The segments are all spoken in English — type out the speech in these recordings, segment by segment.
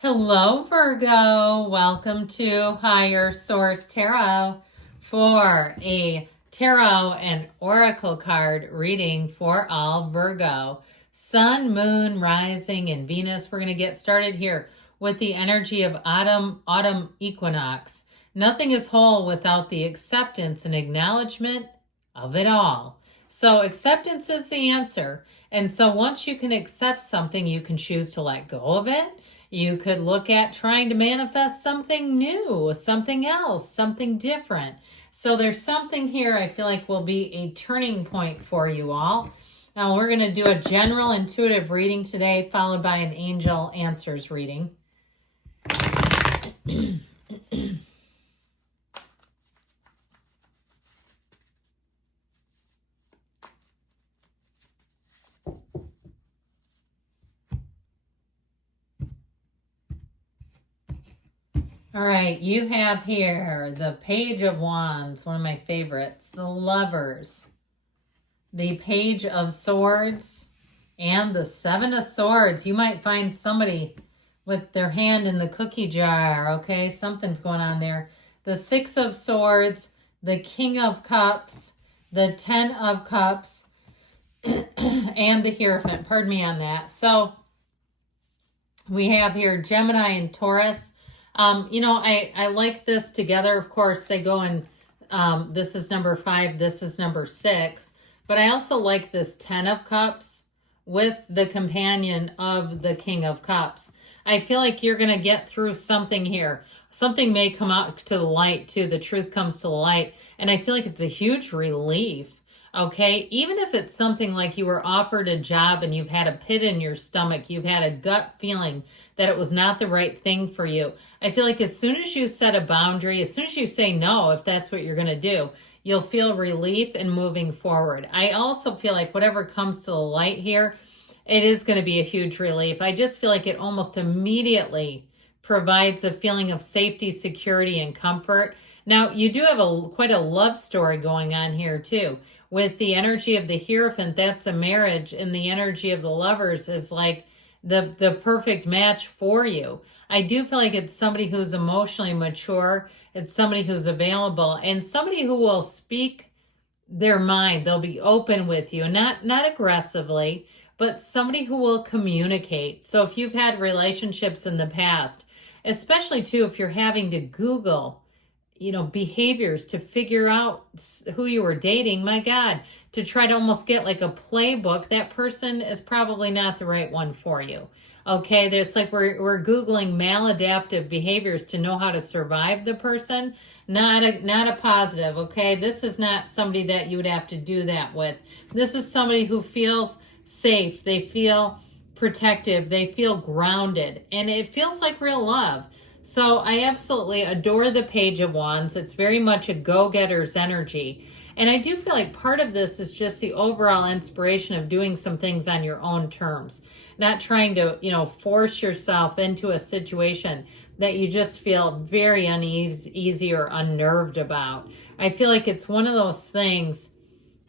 Hello, Virgo. Welcome to Higher Source Tarot for a tarot and oracle card reading for all Virgo. Sun, Moon, Rising, and Venus. We're going to get started here with the energy of autumn equinox. Nothing is whole without the acceptance and acknowledgement of it all. So acceptance is the answer. And so once you can accept something, you can choose to let go of it. You could look at trying to manifest something new, something else, something different. So there's something here I feel like will be a turning point for you all. Now we're going to do a general intuitive reading today, followed by an angel answers reading. All right, you have here the Page of Wands, one of my favorites, the Lovers, the Page of Swords, and the Seven of Swords. You might find somebody with their hand in the cookie jar, okay? Something's going on there. The Six of Swords, the King of Cups, the Ten of Cups, and the Hierophant. Pardon me on that. So we have here Gemini and Taurus. I like this together. Of course, they go in, this is number 5, this is number 6. But I also like this 10 of Cups with the companion of the King of Cups. I feel like you're going to get through something here. Something may come out to the light, too. The truth comes to the light. And I feel like it's a huge relief. Okay, even if it's something like you were offered a job and you've had a pit in your stomach, you've had a gut feeling that it was not the right thing for you. I feel like as soon as you set a boundary, as soon as you say no, if that's what you're going to do, you'll feel relief in moving forward. I also feel like whatever comes to the light here, it is going to be a huge relief. I just feel like it almost immediately provides a feeling of safety, security, and comfort. Now, you do have quite a love story going on here, too. With the energy of the Hierophant, that's a marriage, and the energy of the Lovers is like the perfect match for you. I do feel like it's somebody who's emotionally mature. It's somebody who's available, and somebody who will speak their mind. They'll be open with you, not aggressively, but somebody who will communicate. So if you've had relationships in the past, especially too if you're having to Google behaviors to figure out who you were dating, my God, to try to almost get like a playbook, that person is probably not the right one for you. Okay, there's like we're Googling maladaptive behaviors to know how to survive the person. Not a positive, okay? This is not somebody that you would have to do that with. This is somebody who feels safe, they feel protective, they feel grounded, and it feels like real love. So I absolutely adore the Page of Wands. It's very much a go-getter's energy. And I do feel like part of this is just the overall inspiration of doing some things on your own terms. Not trying to, force yourself into a situation that you just feel very uneasy or unnerved about. I feel like it's one of those things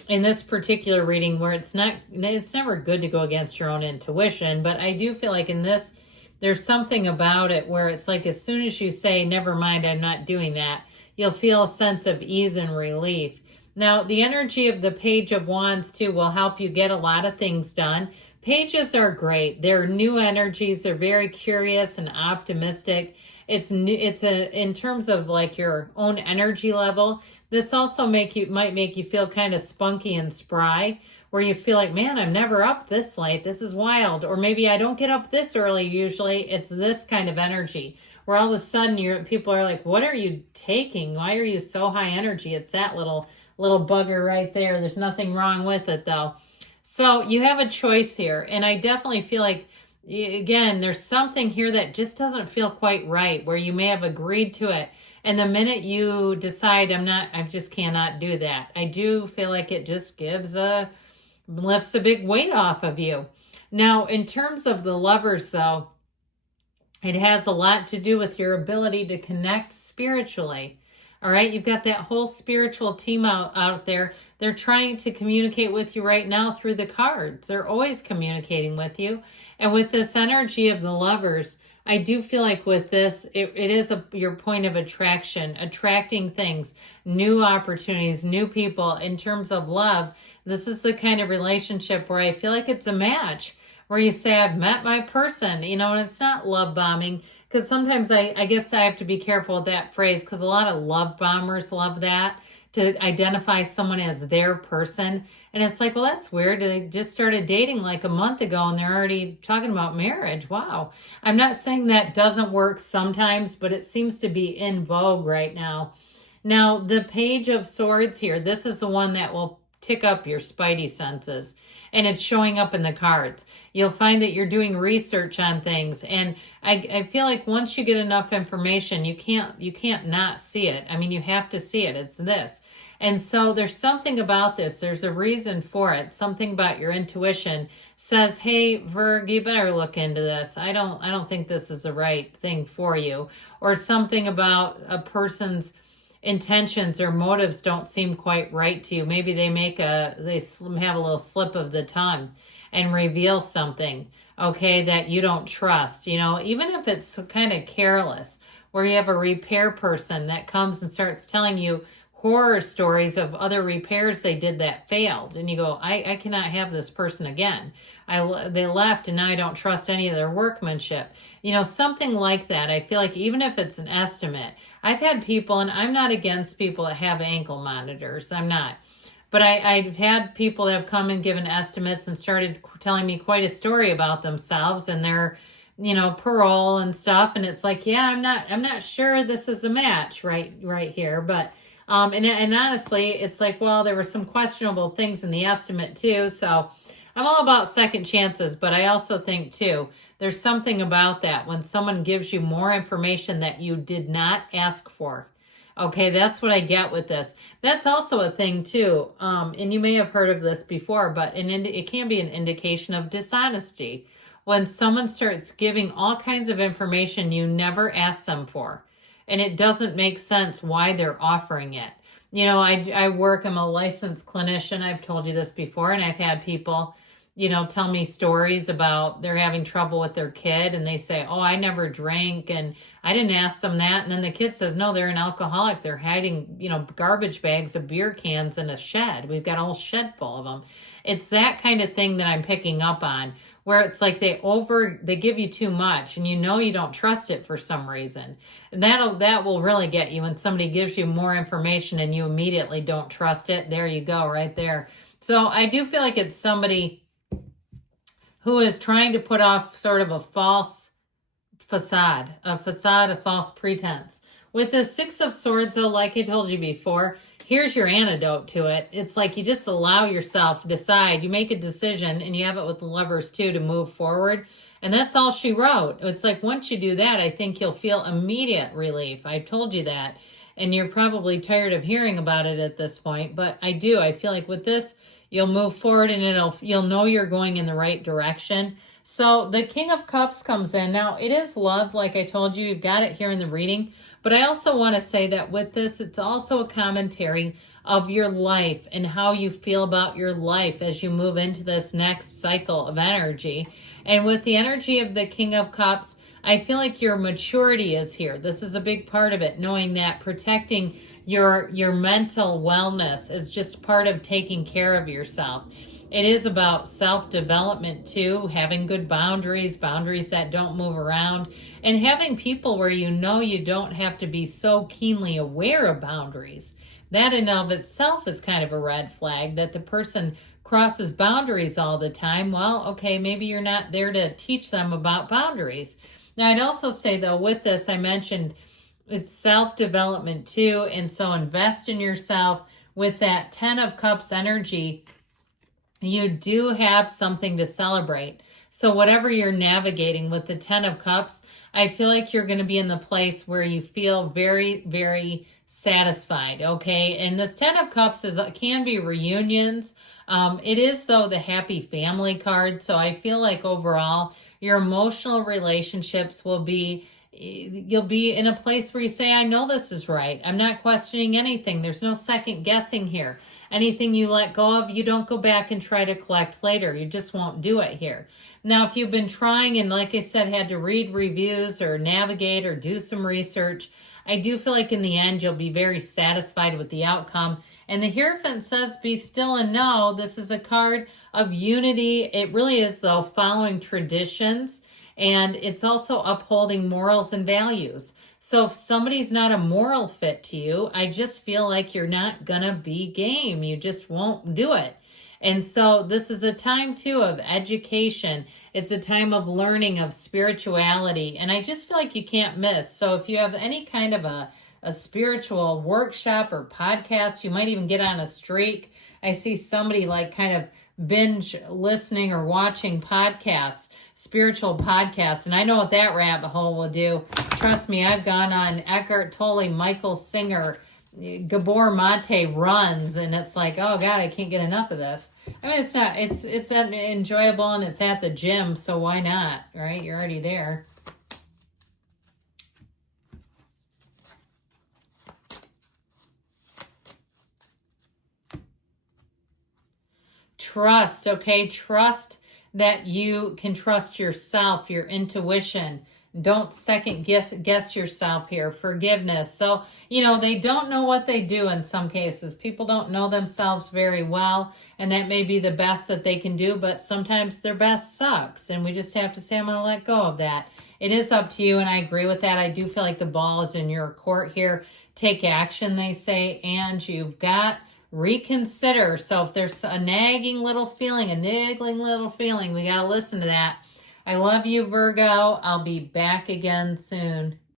in this particular reading where it's never good to go against your own intuition. But I do feel like in this, there's something about it where it's like as soon as you say, never mind, I'm not doing that, you'll feel a sense of ease and relief. Now, the energy of the Page of Wands, too, will help you get a lot of things done. Pages are great. They're new energies. They're very curious and optimistic. In terms of like your own energy level, this also might make you feel kind of spunky and spry, where you feel like, man, I'm never up this late. This is wild. Or maybe I don't get up this early usually. It's this kind of energy where all of a sudden people are like, what are you taking? Why are you so high energy? It's that little bugger right there. There's nothing wrong with it though. So you have a choice here. And I definitely feel like, again, there's something here that just doesn't feel quite right, where you may have agreed to it. And the minute you decide, I just cannot do that. I do feel like it just lifts a big weight off of you. Now, in terms of the Lovers, though, it has a lot to do with your ability to connect spiritually. All right, you've got that whole spiritual team out there. They're trying to communicate with you right now through the cards. They're always communicating with you. And with this energy of the Lovers, I do feel like with this, it is your point of attraction, attracting things, new opportunities, new people. In terms of love, this is the kind of relationship where I feel like it's a match, where you say, I've met my person, you know, and it's not love bombing. Because sometimes I guess I have to be careful with that phrase, because a lot of love bombers love that, to identify someone as their person. And it's like, well, that's weird. They just started dating like a month ago and they're already talking about marriage. Wow. I'm not saying that doesn't work sometimes, but it seems to be in vogue right now. Now, the Page of Swords here, this is the one that will tick up your spidey senses, and it's showing up in the cards. You'll find that you're doing research on things, and I feel like once you get enough information, you can't not see it. I mean, you have to see it. It's this. And so there's something about this. There's a reason for it. Something about your intuition says, hey, Virg, you better look into this. I don't think this is the right thing for you. Or something about a person's intentions or motives don't seem quite right to you. Maybe they have a little slip of the tongue and reveal something, okay, that you don't trust, you know, even if it's kind of careless, where you have a repair person that comes and starts telling you horror stories of other repairs they did that failed, and you go, I cannot have this person again. They left and now I don't trust any of their workmanship. You know, something like that. I feel like even if it's an estimate, I've had people, and I'm not against people that have ankle monitors. I'm not. But I've had people that have come and given estimates and started telling me quite a story about themselves and their, you know, parole and stuff. And it's like, yeah, I'm not sure this is a match right here. But and honestly, it's like, well, there were some questionable things in the estimate too. So I'm all about second chances, but I also think too, there's something about that when someone gives you more information that you did not ask for. Okay, that's what I get with this. That's also a thing too, and you may have heard of this before, but it can be an indication of dishonesty. When someone starts giving all kinds of information you never asked them for, and it doesn't make sense why they're offering it. You know, I'm a licensed clinician. I've told you this before, and I've had people, you know, tell me stories about they're having trouble with their kid, and they say, oh, I never drank and I didn't ask them that. And then the kid says, no, they're an alcoholic. They're hiding, you know, garbage bags of beer cans in a shed. We've got a whole shed full of them. It's that kind of thing that I'm picking up on, where it's like they give you too much and you know you don't trust it for some reason. And that will really get you when somebody gives you more information and you immediately don't trust it. There you go, right there. So I do feel like it's somebody who is trying to put off sort of a false facade, a false pretense. With the Six of Swords, though, like I told you before, here's your antidote to it. It's like you just allow yourself, decide, you make a decision, and you have it with the Lovers too, to move forward. And that's all she wrote. It's like once you do that, I think you'll feel immediate relief. I told you that. And you're probably tired of hearing about it at this point. But I feel like with this, you'll move forward and you'll know you're going in the right direction. So the King of Cups comes in. Now, it is love, like I told you. You've got it here in the reading. But I also want to say that with this, it's also a commentary of your life and how you feel about your life as you move into this next cycle of energy. And with the energy of the King of Cups, I feel like your maturity is here. This is a big part of it, knowing that protecting your mental wellness is just part of taking care of yourself. It is about self-development too, having good boundaries that don't move around, and having people where you know you don't have to be so keenly aware of boundaries. That in and of itself is kind of a red flag, that the person crosses boundaries all the time. Well, okay, maybe you're not there to teach them about boundaries. Now, I'd also say though, with this, I mentioned it's self-development too, and so invest in yourself. With that 10 of Cups energy, you do have something to celebrate. So whatever you're navigating with the 10 of Cups, I feel like you're going to be in the place where you feel very, very satisfied, okay? And this 10 of Cups can be reunions. It is, though, the happy family card. So I feel like overall, your emotional relationships will be you'll be in a place where you say, I know this is right. I'm not questioning anything. There's no second guessing here. Anything you let go of, you don't go back and try to collect later. You just won't do it here. Now, if you've been trying and, like I said, had to read reviews or navigate or do some research, I do feel like in the end, you'll be very satisfied with the outcome. And the Hierophant says, be still and know. This is a card of unity. It really is, though, following traditions. And it's also upholding morals and values. So if somebody's not a moral fit to you, I just feel like you're not going to be game. You just won't do it. And so this is a time, too, of education. It's a time of learning, of spirituality. And I just feel like you can't miss. So if you have any kind of a spiritual workshop or podcast, you might even get on a streak. I see somebody like kind of binge listening or watching podcasts, spiritual podcasts. And I know what that rabbit hole will do. Trust me, I've gone on Eckhart Tolle, Michael Singer, Gabor Mate runs, and it's like, oh God, I can't get enough of this. I mean, it's enjoyable, and it's at the gym, so why not, right? You're already there. Trust, okay? Trust that you can trust yourself, your intuition. Don't second guess yourself here. Forgiveness. So, they don't know what they do in some cases. People don't know themselves very well, and that may be the best that they can do, but sometimes their best sucks, and we just have to say, I'm going to let go of that. It is up to you, and I agree with that. I do feel like the ball is in your court here. Take action, they say, and you've got reconsider. So if there's a nagging little feeling, a niggling little feeling, we got to listen to that. I love you, Virgo. I'll be back again soon.